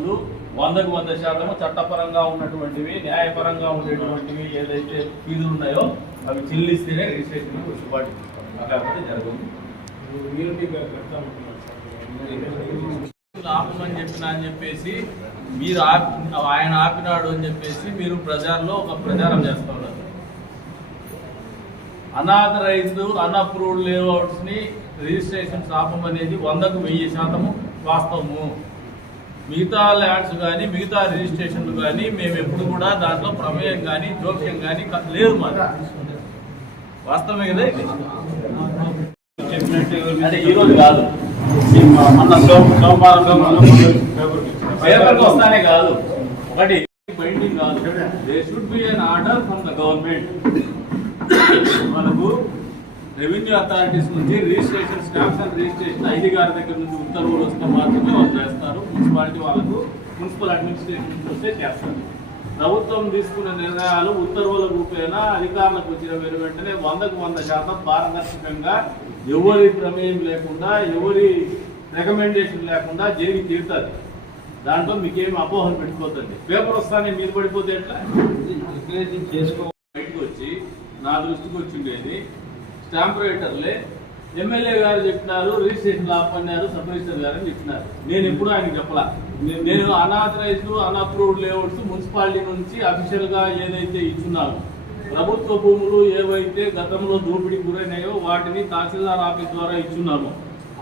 ఉన్నప్పుడు 100% చట్టపరంగా ఉన్నటువంటివి, న్యాయపరంగా ఉండేటువంటివి ఏదైతే ఫీజులు ఉన్నాయో అవి చెల్లిస్తేనే రిజిస్ట్రేషన్ వెసులుబాటు లేకపోతే జరగదు. ఆపమని చెప్పినా అని చెప్పేసి మీరు ఆయన ఆపినాడు అని చెప్పేసి మీరు ప్రజల్లో ఒక ప్రచారం చేస్తూ ఉన్నారు. అనాథరైజ్డ్ అన్అప్రూవ్డ్ లేఅవుట్స్ ని రిజిస్ట్రేషన్స్ ఆపమనేది 100% వాస్తవము. మిగతా ల్యాండ్స్ కానీ మిగతా రిజిస్ట్రేషన్లు కానీ మేము ఎప్పుడు కూడా దాంట్లో ప్రమేయం కానీ జోక్యం కానీ లేదు. మరి వాస్తవమే కదా ఇది. అంటే ఈరోజు కాదు, మన పేపర్కి వస్తానే కాదు, ఒకటి బైండింగ్ కాదు. There should be an order from the government. మనకు రెవెన్యూ అథారిటీస్ నుంచి రిజిస్ట్రేషన్, స్టాంప్స్ అండ్ రిజిస్ట్రేషన్ అధికారి దగ్గర నుంచి ఉత్తర్వులు వస్తే మాత్రమే వాళ్ళు చేస్తారు. మున్సిపాలిటీ వాళ్ళకు మున్సిపల్ అడ్మినిస్ట్రేషన్ నుంచి వస్తే చేస్తారు. ప్రభుత్వం తీసుకున్న నిర్ణయాలు ఉత్తర్వుల రూపేణా అధికారులకు వచ్చిన వెంటనే 100% పారదర్శకంగా ఎవరి ప్రమేయం లేకుండా, ఎవరి రికమెండేషన్ లేకుండా జరిగి తీరుతుంది. దాంట్లో మీకేం అపోహలు పెట్టుకోవద్దండి. పేపర్ వస్తానే మీరు పడిపోతే ఎట్లా? బయటకు వచ్చి నా దృష్టికి వచ్చిండేది స్టాంప్ రైటర్లే ఎమ్మెల్యే గారు చెప్పినారు, రిజిస్ట్రేషన్ ఆపన్నారు, సబ్ రిజిస్టర్ గారు అని చెప్పినారు. నేను ఎప్పుడు ఆయన చెప్పలా. నేను అనాథరైజ్డ్ అన్అప్రూవ్డ్ లేఅవుట్స్ మున్సిపాలిటీ నుంచి అఫీషియల్ గా ఏదైతే ఇచ్చున్నారో, ప్రభుత్వ భూములు ఏవైతే గతంలో దోపిడీకి గురైనాయో వాటిని తహసీల్దార్ ఆఫీస్ ద్వారా ఇచ్చున్నాము.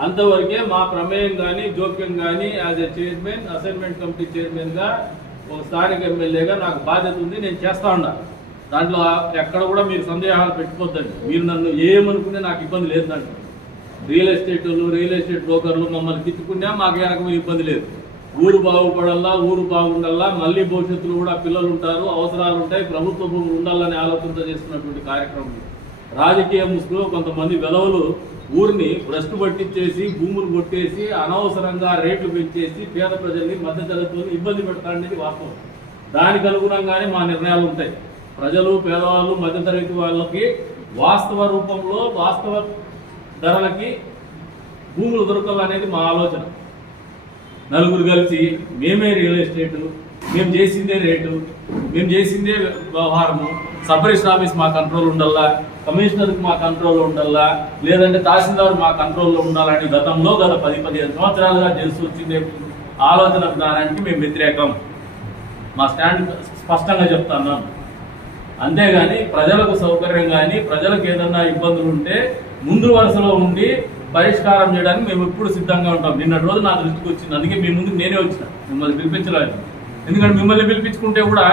అంతవరకే మా ప్రమేయం కానీ జోక్యం కానీ as a chairman, assignment committee chairman గా, ఒక స్థానిక ఎమ్మెల్యేగా నాకు బాధ్యత ఉంది. నేను చేస్తా ఉన్నా. దాంట్లో ఎక్కడ కూడా మీరు సందేహాలు పెట్టుకోవద్దండి. మీరు నన్ను ఏమనుకునే నాకు ఇబ్బంది లేదు. దాంట్లో రియల్ ఎస్టేట్ బ్రోకర్లు మమ్మల్ని తిట్టుకున్నా మాకు ఏ రకమైన ఇబ్బంది లేదు. ఊరు బాగుపడల్లా, ఊరు బాగుండల్లా, మళ్ళీ భవిష్యత్తులో కూడా పిల్లలు ఉంటారు, అవసరాలు ఉంటాయి, ప్రభుత్వ భూములు ఉండాలని ఆలోచనతో చేస్తున్నటువంటి కార్యక్రమం. రాజకీయ ముసుగులో కొంతమంది వెలవలు ఊరిని భ్రష్టు పట్టించేసి, భూములు కొట్టేసి, అనవసరంగా రేట్లు పెంచేసి పేద ప్రజల్ని, మధ్యతరగతులను ఇబ్బంది పెడతారనేది వాస్తవం. దానికి అనుగుణంగానే మా నిర్ణయాలు ఉంటాయి. ప్రజలు, పేదవాళ్ళు, మధ్యతరగతి వాళ్ళకి వాస్తవ రూపంలో, వాస్తవ ధరలకి భూములు దొరకాలనేది మా ఆలోచన. నలుగురు కలిసి మేమే రియల్ ఎస్టేట్, మేము చేసిందే రేటు, మేము చేసిందే వ్యవహారము, సబ్ రిజిస్టర్ ఆఫీస్ మా కంట్రోల్ ఉండాలా, కమిషనర్కి మా కంట్రోల్లో ఉండాలా, లేదంటే తహసీల్దార్ మా కంట్రోల్లో ఉండాలని గతంలో గత 10-15 సంవత్సరాలుగా చేసి వచ్చిందే ఆలోచన విధానానికి మేము వ్యతిరేకం. మా స్టాండ్ స్పష్టంగా చెప్తున్నాం. అంతేగాని ప్రజలకు సౌకర్యం కానీ, ప్రజలకు ఏదన్నా ఇబ్బందులు ఉంటే ముందు వరుసలో ఉండి పరిష్కారం చేయడానికి మేము ఎప్పుడు సిద్ధంగా ఉంటాం. నిన్నటి రోజు నా దృష్టికి వచ్చింది. అందుకే మీ ముందుకు నేనే వచ్చిన, మిమ్మల్ని పిలిపించలేదు. ఎందుకంటే మిమ్మల్ని పిలిపించుకుంటే కూడా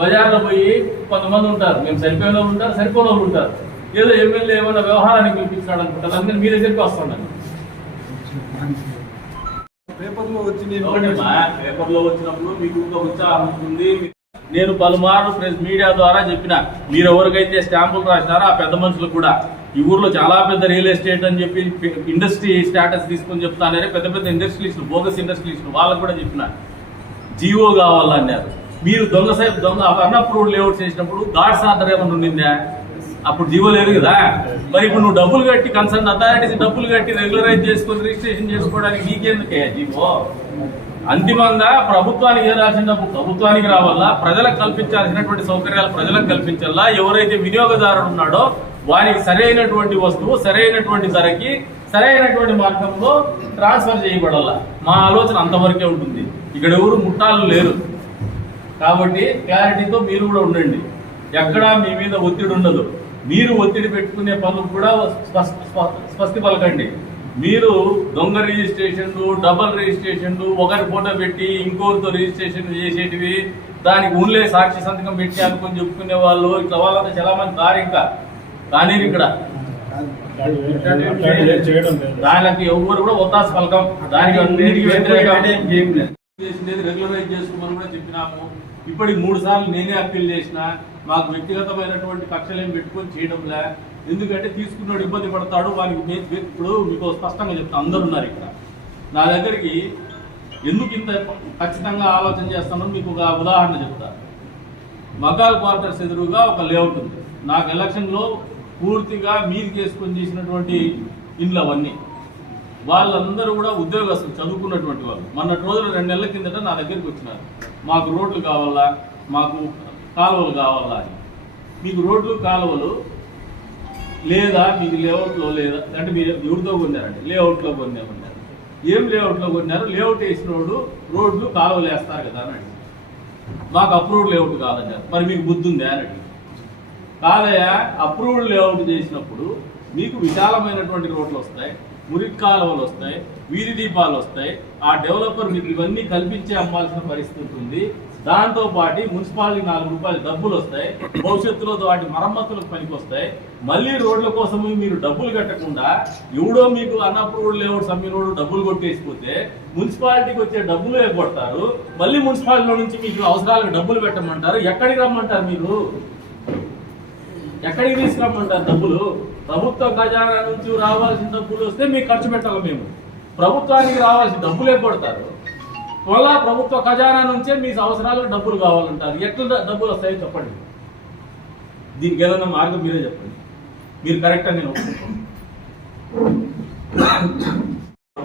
బజార్లో పోయి కొంతమంది ఉంటారు, మేము సరిపోయిన వాళ్ళు ఉంటారు, సరిపోయిన వాళ్ళు ఉంటారు. ఏదో ఎమ్మెల్యే ఏమైనా వ్యవహారానికి పిలిపించాడు అనుకుంటారు. అందుకని మీ దగ్గరికి వస్తున్నాను. పేపర్లో వచ్చినప్పుడు మీకు ఒక ఉత్సాహం ఉంటుంది. నేను పలుమార్లు ప్రెస్ మీడియా ద్వారా చెప్పిన, మీరు ఎవరికైతే స్టాంపులు రాసినారో ఆ పెద్ద మనుషులకు కూడా ఈ ఊర్లో చాలా పెద్ద రియల్ ఎస్టేట్ అని చెప్పి ఇండస్ట్రీ స్టాటస్ తీసుకొని చెప్తానే పెద్ద పెద్ద ఇండస్ట్రియలిస్టులు, బోగస్ ఇండస్ట్రియలిస్టులు వాళ్ళకు కూడా చెప్పిన జీవో కావాలన్నారు. మీరు దొంగ అన్అప్రూవ్డ్ లేఅవుట్ చేసినప్పుడు గాడ్స్ ఆర్డర్ ఏమన్నా ఉండిందా? అప్పుడు జీవో లేదు కదా. మరి ఇప్పుడు నువ్వు డబ్బులు కట్టి, కన్సర్న్ అథారిటీస్ డబ్బులు కట్టి రెగ్యులరైజ్ చేసుకొని రిజిస్ట్రేషన్ చేసుకోవడానికి నీకెందుకే జీవో? అంతిమంగా ప్రభుత్వానికి ఏ రాసినప్పుడు ప్రభుత్వానికి రావాలా, ప్రజలకు కల్పించాల్సినటువంటి సౌకర్యాలు ప్రజలకు కల్పించాలా. ఎవరైతే వినియోగదారుడు ఉన్నాడో వారికి సరైనటువంటి వస్తువు సరైనటువంటి ధరకి సరైనటువంటి మార్గంలో ట్రాన్స్ఫర్ చేయబడాల. మా ఆలోచన అంతవరకే ఉంటుంది. ఇక్కడ ఎవరు ముట్టాలు లేరు కాబట్టి క్లారిటీతో మీరు కూడా ఉండండి. ఎక్కడా మీ మీద ఒత్తిడి ఉండదు. మీరు ఒత్తిడి పెట్టుకునే పనులు కూడా స్పష్టి పలకండి. మీరు దొంగ రిజిస్ట్రేషన్లు, డబల్ రిజిస్ట్రేషన్లు, ఒకరి ఫోటో పెట్టి ఇంకొకరితో రిజిస్ట్రేషన్ చేసేటివి, దానికి ఊన్లే సాక్షి సంతకం పెట్టి అనుకుని చెప్పుకునే వాళ్ళు ఇట్లా వాళ్ళంతా చాలా మంది దారి ఇంకా కానీ ఇక్కడ దానికి ఎవరు కూడా ఒత్తాస పలకం. దానికి రెగ్యులరైజ్ చేసుకోమని కూడా చెప్పినాము. ఇప్పటికి 3 సార్లు నేనే అప్పీల్ చేసిన. మాకు వ్యక్తిగతమైనటువంటి కక్షలు ఏం పెట్టుకొని చేయడంలే. ఎందుకంటే తీసుకున్నాడు ఇబ్బంది పడతాడు. వానికి ఇప్పుడు మీకు స్పష్టంగా చెప్తాను, అందరు ఉన్నారు ఇక్కడ నా దగ్గరికి. ఎందుకు ఇంత ఖచ్చితంగా ఆలోచన చేస్తానో మీకు ఒక ఉదాహరణ చెప్తా. మగాల్ క్వార్టర్స్ ఎదురుగా ఒక లేఅవుట్ ఉంది. నాకు ఎలక్షన్లో పూర్తిగా మీరు చేసుకొని చేసినటువంటి ఇండ్లు అవన్నీ వాళ్ళందరూ కూడా ఉద్యోగస్తులు, చదువుకున్నటువంటి వాళ్ళు. మొన్నటి రోజులు 2 నెలల కిందట నా దగ్గరికి వచ్చినారు, మాకు రోడ్లు కావాలా, మాకు కాలువలు కావాలా అని. మీకు రోడ్లు కాలువలు లేదా, మీకు లేఅవుట్లో లేదా అంటే మీరు ఎవరితో కొన్నారండి? లేఅవుట్లో కొన్నారు. ఏం లేఅవుట్లో కొన్నారు? లేఅవుట్ వేసినోడు రోడ్లు కాలువలు వేస్తారు కదా అని అడిగి, మాకు అప్రూవ్డ్ లేఅవుట్ కాదన్నారు. మరి మీకు బుద్ధి ఉందా అని అడిగి, కాదయ్యా అప్రూవ్డ్ లేఅవుట్ చేసినప్పుడు మీకు విశాలమైనటువంటి రోడ్లు వస్తాయి, మురికి కాలువలు వస్తాయి, వీధి దీపాలు వస్తాయి. ఆ డెవలపర్ మీకు ఇవన్నీ కల్పించి అమ్మాల్సిన పరిస్థితి ఉంటుంది. దాంతో పాటు మున్సిపాలిటీ 4 రూపాయలు డబ్బులు వస్తాయి, భవిష్యత్తులో వాటి మరమ్మతులకు పనికి వస్తాయి. మళ్ళీ రోడ్ల కోసం మీరు డబ్బులు కట్టకుండా ఎవడో మీకు అన్అప్రూవ్డ్ లేఅవుట్ సమ్మినోడు డబ్బులు కొట్టేసిపోతే మున్సిపాలిటీకి వచ్చే డబ్బులు కొడతారు. మళ్ళీ మున్సిపాలిటీలో నుంచి మీకు అవసరాలకు డబ్బులు పెట్టమంటారు. ఎక్కడికి రమ్మంటారు? మీరు ఎక్కడికి తీసుకురమ్మంటారు డబ్బులు? ప్రభుత్వ ఖజానా నుంచి రావాల్సిన డబ్బులు వస్తే మీకు ఖర్చు పెట్టాలి. మేము ప్రభుత్వానికి రావాల్సిన డబ్బులే కొడతారు. మళ్ళా ప్రభుత్వ ఖజానా నుంచే మీ అవసరాలకు డబ్బులు కావాలంటారు. ఎట్లా డబ్బులు వస్తాయో చెప్పండి. దీనికి ఏదైనా మార్గం మీరే చెప్పండి. మీరు కరెక్ట్ అని నేను ఒప్పుకుంటాను.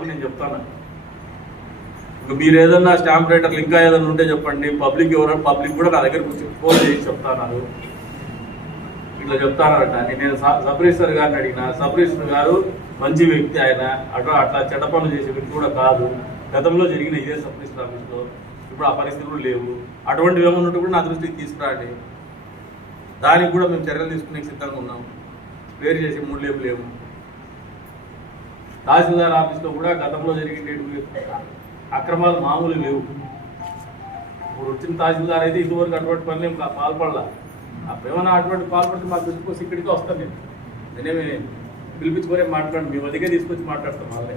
నేను చెప్తాను, ఇంకా మీరు ఏదన్నా స్టాంప్ రైటర్లు ఇంకా ఏదైనా ఉంటే చెప్పండి. పబ్లిక్ పబ్లిక్ కూడా నా దగ్గర ఫోన్ చేసి చెప్తాను, ఇట్లా చెప్తానట. నేను సబ్ రిజిస్టర్ గారిని అడిగిన, సబ్ రిజిస్టర్ గారు మంచి వ్యక్తి, ఆయన అట్లా చెడ్డ పనులు చేసే వ్యక్తి కూడా కాదు. గతంలో జరిగిన ఇదే సబ్ రిజిస్టర్ ఆఫీస్లో ఇప్పుడు ఆ పరిస్థితులు లేవు. అటువంటివి ఏమన్నట్టు కూడా నా దృష్టికి తీసుకురండి. దానికి కూడా మేము చర్యలు తీసుకునే సిద్ధంగా ఉన్నాం. వేరు చేసే 3 లేబులు లేవు. తహసీల్దార్ ఆఫీస్లో కూడా గతంలో జరిగినటువంటి అక్రమాలు మామూలు లేవు. ఇప్పుడు వచ్చిన తహసీల్దార్ అయితే ఇదివరకు అటువంటి పనులు ఏం పాల్పడలా. ఏమైనా అటువంటి పాల్పడితే మా దృష్టికి వచ్చి ఇక్కడికే వస్తాను. నేనేమి పిలిపించుకొని మాట్లాడండి, మీ వద్దకే తీసుకొచ్చి మాట్లాడతాం. వాళ్ళే